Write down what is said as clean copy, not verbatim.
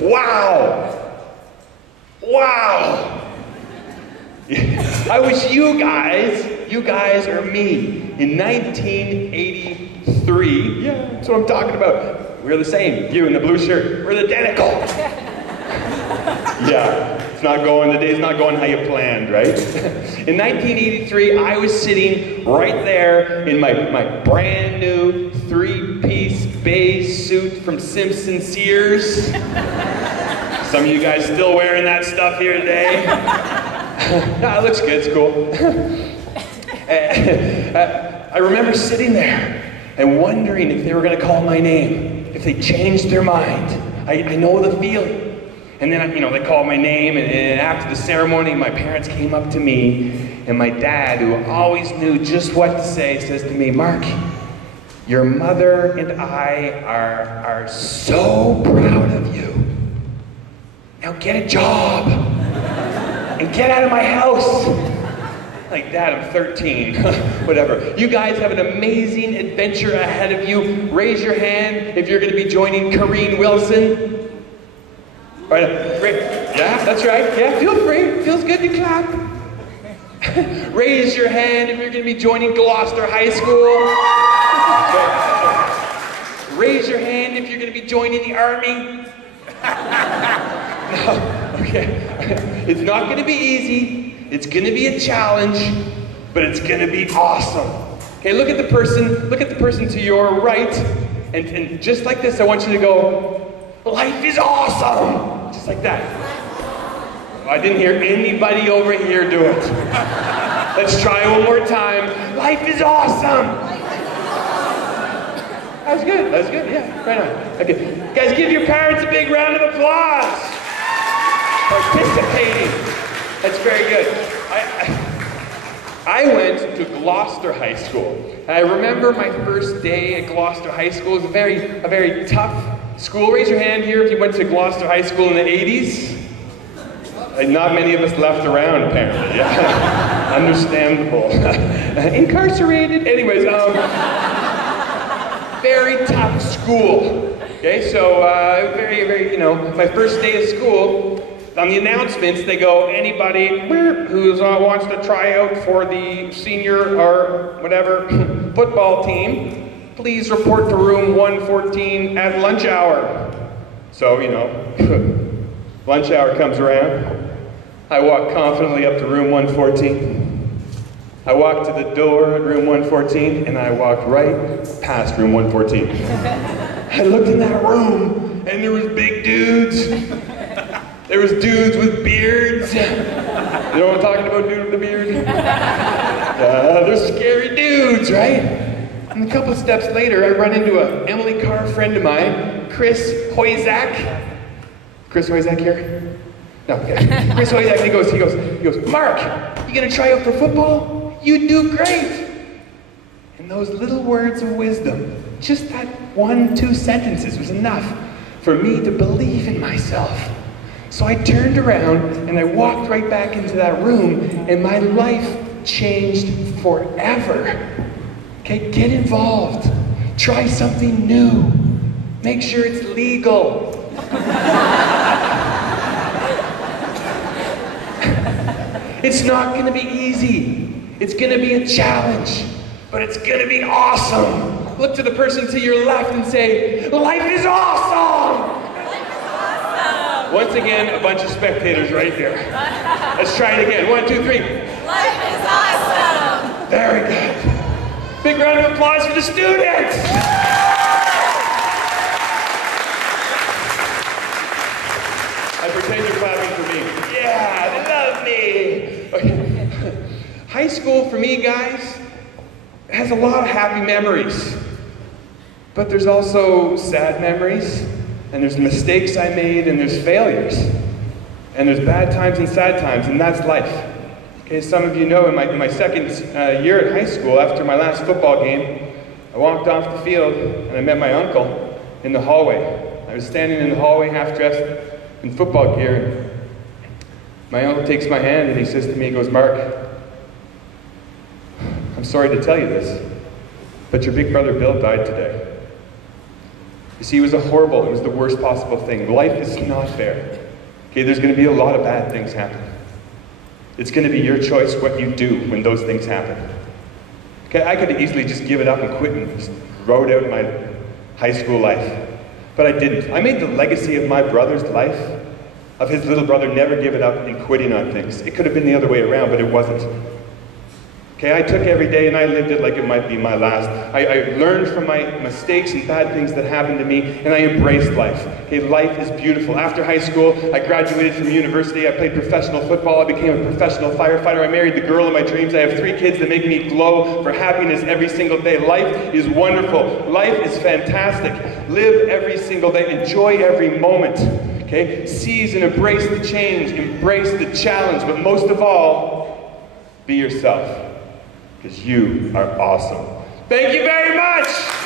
Wow! Wow! I wish you guys are me in 1983. Yeah, that's what I'm talking about. We're the same. You in the blue shirt, we're identical. Yeah, the day's not going how you planned, right? In 1983, I was sitting right there in my brand new 3-piece beige suit from Simpson Sears. Some of you guys still wearing that stuff here today? Nah, it looks good, it's cool. I remember sitting there and wondering if they were going to call my name, if they changed their mind. I know the feeling. And then, they called my name, and after the ceremony, my parents came up to me, and my dad, who always knew just what to say, says to me, "Mark, your mother and I are so proud of you. Now get a job and get out of my house." Like, Dad, I'm 13, whatever. You guys have an amazing adventure ahead of you. Raise your hand if you're going to be joining Corrine Wilson. Right, yeah, that's right. Yeah, feel free. Feels good to clap. Raise your hand if you're going to be joining Gloucester High School. Raise your hand if you're going to be joining the Army. No, okay. It's not going to be easy. It's going to be a challenge, but it's going to be awesome. Okay, look at the person to your right, and just like this, I want you to go, "Life is awesome!" Just like that. I didn't hear anybody over here do it. Let's try one more time. Life is awesome! That was good, yeah, right on. Okay, guys, give your parents a big round of applause. Participating. That's very good. I went to Gloucester High School. I remember my first day at Gloucester High School. It was a very tough school. Raise your hand here if you went to Gloucester High School in the 80s. Not many of us left around, apparently. Yeah. Understandable. Incarcerated. Anyways, very tough school. Okay, so very, my first day of school, on the announcements, they go, anybody who wants to try out for the senior or whatever football team, please report to room 114 at lunch hour. So, lunch hour comes around. I walk confidently up to room 114. I walk to the door at room 114, and I walked right past room 114. I looked in that room, and there was big dudes. There was dudes with beards. You know what I'm talking about, dude with a beard? They're scary dudes, right? And a couple of steps later, I run into a Emily Carr friend of mine, Chris Hoyzak. Chris Hoyzak here? No, okay. Chris Hoyzak, he goes, "Mark, you gonna try out for football? You do great." And those little words of wisdom, just that 1-2 sentences was enough for me to believe in myself. So I turned around and I walked right back into that room, and my life changed forever. Okay, get involved. Try something new. Make sure it's legal. It's not going to be easy. It's going to be a challenge, but it's going to be awesome. Look to the person to your left and say, "Life is awesome!" Once again, a bunch of spectators right here. Let's try it again. 1, 2, 3. Life is awesome! Very good. Big round of applause for the students! I pretend you're clapping for me. Yeah, they love me! Okay. High school for me, guys, has a lot of happy memories. But there's also sad memories. And there's mistakes I made, and there's failures. And there's bad times and sad times, and that's life. Okay, some of you know, in my second year at high school, after my last football game, I walked off the field, and I met my uncle in the hallway. I was standing in the hallway, half-dressed in football gear, and my uncle takes my hand, and he says to me, he goes, "Mark, I'm sorry to tell you this, but your big brother Bill died today." You see, it was the worst possible thing. Life is not fair. Okay, there's going to be a lot of bad things happen. It's going to be your choice what you do when those things happen. Okay, I could have easily just give it up and quit and just rode out my high school life. But I didn't. I made the legacy of my brother's life, of his little brother never giving up and quitting on things. It could have been the other way around, but it wasn't. Okay, I took every day and I lived it like it might be my last. I learned from my mistakes and bad things that happened to me, and I embraced life. Okay, life is beautiful. After high school, I graduated from university. I played professional football. I became a professional firefighter. I married the girl of my dreams. I have 3 kids that make me glow for happiness every single day. Life is wonderful. Life is fantastic. Live every single day. Enjoy every moment. Okay, seize and embrace the change. Embrace the challenge. But most of all, be yourself. Because you are awesome. Thank you very much!